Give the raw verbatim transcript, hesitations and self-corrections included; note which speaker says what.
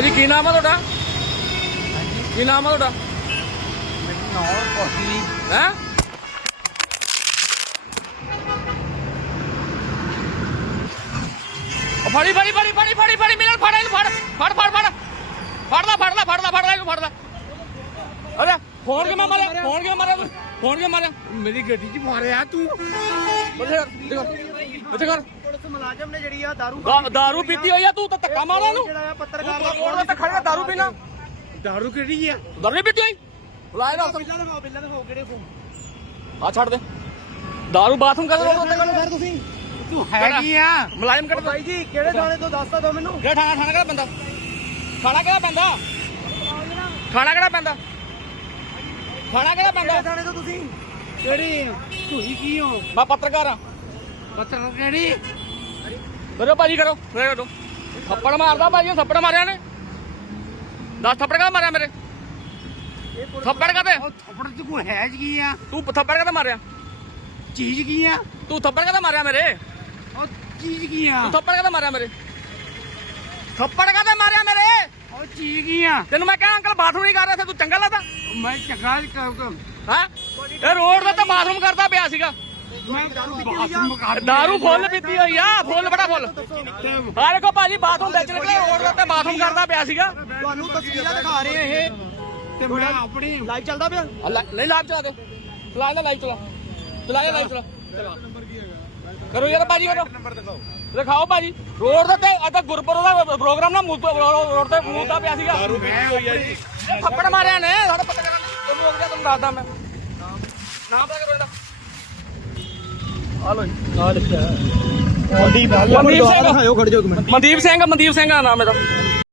Speaker 1: ਭਾਜੀ ਕੀ ਨਾਮ ਆ ਤੁਹਾਡਾ? ਕੀ ਨਾਮ ਆ ਤੁਹਾਡਾ?
Speaker 2: ਮੈਨੂੰ ਨਾਮ ਕੋਸੀ
Speaker 1: ਹੈ ਫੜੀ ਫੜੀ ਫੜੀ ਫੜੀ ਫੜੀ ਫੜੀ ਮੇਰੇ ਫੜ ਇਹਨੂੰ ਫੜ ਫੜ ਫੜ ਫੜ ਫੜ ਲੈ ਫੜ ਲੈ ਫੜ ਲੈ ਫੜ ਲੈ ਇਹਨੂੰ ਫੜ ਲੈ। ਅਰੇ ਫੋਨ ਕਿਵੇਂ ਮਾਰਿਆ? ਫੋਨ ਕਿਵੇਂ ਮਾਰਿਆ ਤੂੰ? ਫੋਨ ਕਿਵੇਂ ਮਾਰਿਆ?
Speaker 2: ਮੇਰੀ ਗੱਡੀ 'ਚ ਮਾਰਿਆ ਤੂੰ।
Speaker 1: ਇੱਥੇ ਕਰ
Speaker 2: ਪੁਲਿਸ ਮੁਲਾਜ਼ਮ ਨੇ ਜਿਹੜੀ ਆ ਦਾਰੂ
Speaker 1: ਦਾ- ਦਾਰੂ ਪੀਤੀ ਹੋਈ ਆ ਤੂੰ ਤਾਂ ਧੱਕਾ ਮਾਰਾ ਨੂੰ।
Speaker 2: ਜਿਹੜਾ ਆ ਪੱਤਰਕਾਰ ਦਾ
Speaker 1: ਫੋਨ ਤੇ ਖੜਿਆ ਦਾਰੂ ਪੀਣਾ।
Speaker 2: ਦਾਰੂ ਕਿਹੜੀ ਆ?
Speaker 1: ਦਾਰੂ ਨਹੀਂ ਪੀਤੀ ਹੋਈ ਲਾਏ ਨਾ
Speaker 2: ਬਿੱਲਾਂ ਦਿਖਾਓ ਬਿੱਲਾਂ ਦਿਖਾਓ ਕਿਹੜੇ ਫੋਨ
Speaker 1: ਆ ਛੱਡ ਦੇ ਦਾਰੂ ਬਾਥਰੂਮ ਕਰ ਰੋਡ ਉੱਤੇ
Speaker 2: ਸਰ ਤੁਸੀਂ ਤੂੰ ਹੈਗੀ ਆ
Speaker 1: ਮੁਲਾਜ਼ਮ ਕੱਢ
Speaker 2: ਬਾਈ ਜੀ ਕਿਹੜੇ ਥਾਣੇ ਤੋਂ ਦੱਸ ਤਾ ਦੋ ਮੈਨੂੰ।
Speaker 1: ਕਿਹੜਾ ਥਾਣਾ? ਥਾਣਾ ਕਿਹੜਾ ਪੈਂਦਾ? ਥਾਣਾ ਕਿਹੜਾ ਪੈਂਦਾ? ਥਾਣਾ ਕਿਹੜਾ ਪੈਂਦਾ? ਥਾਣਾ ਕਿਹੜਾ ਪੈਂਦਾ?
Speaker 2: ਕਿਹੜੇ ਥਾਣੇ ਤੋਂ ਤੁਸੀਂ? ਕਿਹੜੀ ਤੁਸੀਂ ਕੀ ਹੋ?
Speaker 1: ਮੈਂ ਪੱਤਰਕਾਰ ਆ।
Speaker 2: ਪੱਤਰਕਾਰ ਕਿਹੜੀ?
Speaker 1: ਕਰੋ ਭਾਜੀ ਕਰੋ ਮੇਰੇ ਕਰੋ। ਥੱਪੜ ਮਾਰਦਾ ਭਾਜੀ ਥੱਪੜ ਮਾਰਿਆ ਨੇ। ਦਸ ਥੱਪੜ ਕਾ ਮਾਰਿਆ ਮੇਰੇ? ਥੱਪੜ ਕਾਤੇ?
Speaker 2: ਉਹ ਥੱਪੜ ਚ ਕੋਈ ਹੈ ਕੀ ਆ?
Speaker 1: ਤੂੰ ਥੱਪੜ ਕਾਤੇ ਮਾਰਿਆ?
Speaker 2: ਚੀਜ਼ ਕੀ ਆ?
Speaker 1: ਤੂੰ ਥੱਪੜ ਕਾਤੇ ਮਾਰਿਆ ਮੇਰੇ?
Speaker 2: ਉਹ ਚੀਜ਼ ਕੀ ਆ?
Speaker 1: ਤੂੰ ਥੱਪੜ ਕਾਤੇ ਮਾਰਿਆ ਮੇਰੇ? ਥੱਪੜ ਕਾਤੇ ਮਾਰਿਆ ਮੇਰੇ?
Speaker 2: ਉਹ ਚੀਜ਼ ਕੀ ਆ?
Speaker 1: ਤੈਨੂੰ ਮੈਂ ਕਿਹਾ ਅੰਕਲ ਬਾਥਰੂਮ ਨਹੀਂ ਕਰ ਰਿਹਾ ਸੀ ਤੂੰ ਚੰਗਾ ਲੱਗਦਾ
Speaker 2: ਮੈਂ ਚੰਗਾ
Speaker 1: ਹਾਂ? ਇਹ ਰੋਡ ਦਾ ਤਾਂ ਬਾਥਰੂਮ ਕਰਦਾ ਪਿਆ ਸੀਗਾ।
Speaker 2: ਮੈਂ ਦਾਰੂ ਬਾਥਰੂਮ ਕਰ
Speaker 1: ਦਾਰੂ ਫੁੱਲ ਪੀਤੀ ਹੋਈ ਆ ਫੁੱਲ ਬੜਾ ਫੁੱਲ। ਆ ਦੇਖੋ ਭਾਜੀ ਬਾਥਰੂਮ ਵਿੱਚ ਨਿਕਲੇ ਰੋਡ ਦਾ ਤੇ ਬਾਥਰੂਮ ਕਰਦਾ ਪਿਆ ਸੀਗਾ।
Speaker 2: ਤੁਹਾਨੂੰ ਤਸਵੀਰਾਂ ਦਿਖਾ ਰਹੇ ਆ ਇਹ ਤੇ ਮੈਂ ਆਪਣੀ ਲਾਈਵ ਚੱਲਦਾ ਪਿਆ।
Speaker 1: ਆ ਲੈ- ਨਹੀਂ ਲਾਈਵ ਚਲਾ ਦਿਓ ਚਲਾ ਲੈ ਲਾਈਵ ਚਲਾ ਚਲਾ ਲੈ ਲਾਈਵ ਚਲਾ ਕਰੋ ਯਾਰ ਭਾਜੀ ਕਰੋ
Speaker 2: ਨੰਬਰ ਦਿਖਾਓ।
Speaker 1: ਦਿਖਾਓ ਭਾਜੀ ਰੋਡ ਦੇ ਤੇ ਅੱਜ ਗੁਰਪੁਰਬ ਦਾ ਪ੍ਰੋਗਰਾਮ ਨਾ ਰੋਡ ਤੇ ਮੂਦਾ ਪਿਆ ਸੀਗਾ।
Speaker 2: ਦਾਰੂ ਪੀਤੀ ਹੋਈ ਆ ਜੀ।
Speaker 1: ਇਹ ਥੱਪੜ ਮਾਰਿਆ ਨੇ ਸਾਡੇ ਪਤਾ ਕਰਾਂ ਤੁਹਾਨੂੰ ਰੁਕ ਜਾ ਤੁਹਾਨੂੰ ਦੱਸਦਾ ਮੈਂ ਨਾਮ ਪਤਾ ਕਰੋ ਇਹਦਾ। ਆ ਲੋ ਜੀ
Speaker 2: ਆ ਲਿਖਿਆ ਮਨਦੀਪ
Speaker 1: ਮਨਦੀਪ ਸਿੰਘ
Speaker 2: ਦਿਖਾਓ ਖੜ ਜਾਓ ਇੱਕ ਮਿੰਟ।
Speaker 1: ਮਨਦੀਪ ਸਿੰਘ ਮਨਦੀਪ ਸਿੰਘ ਦਾ ਨਾਮ ਇਹਦਾ।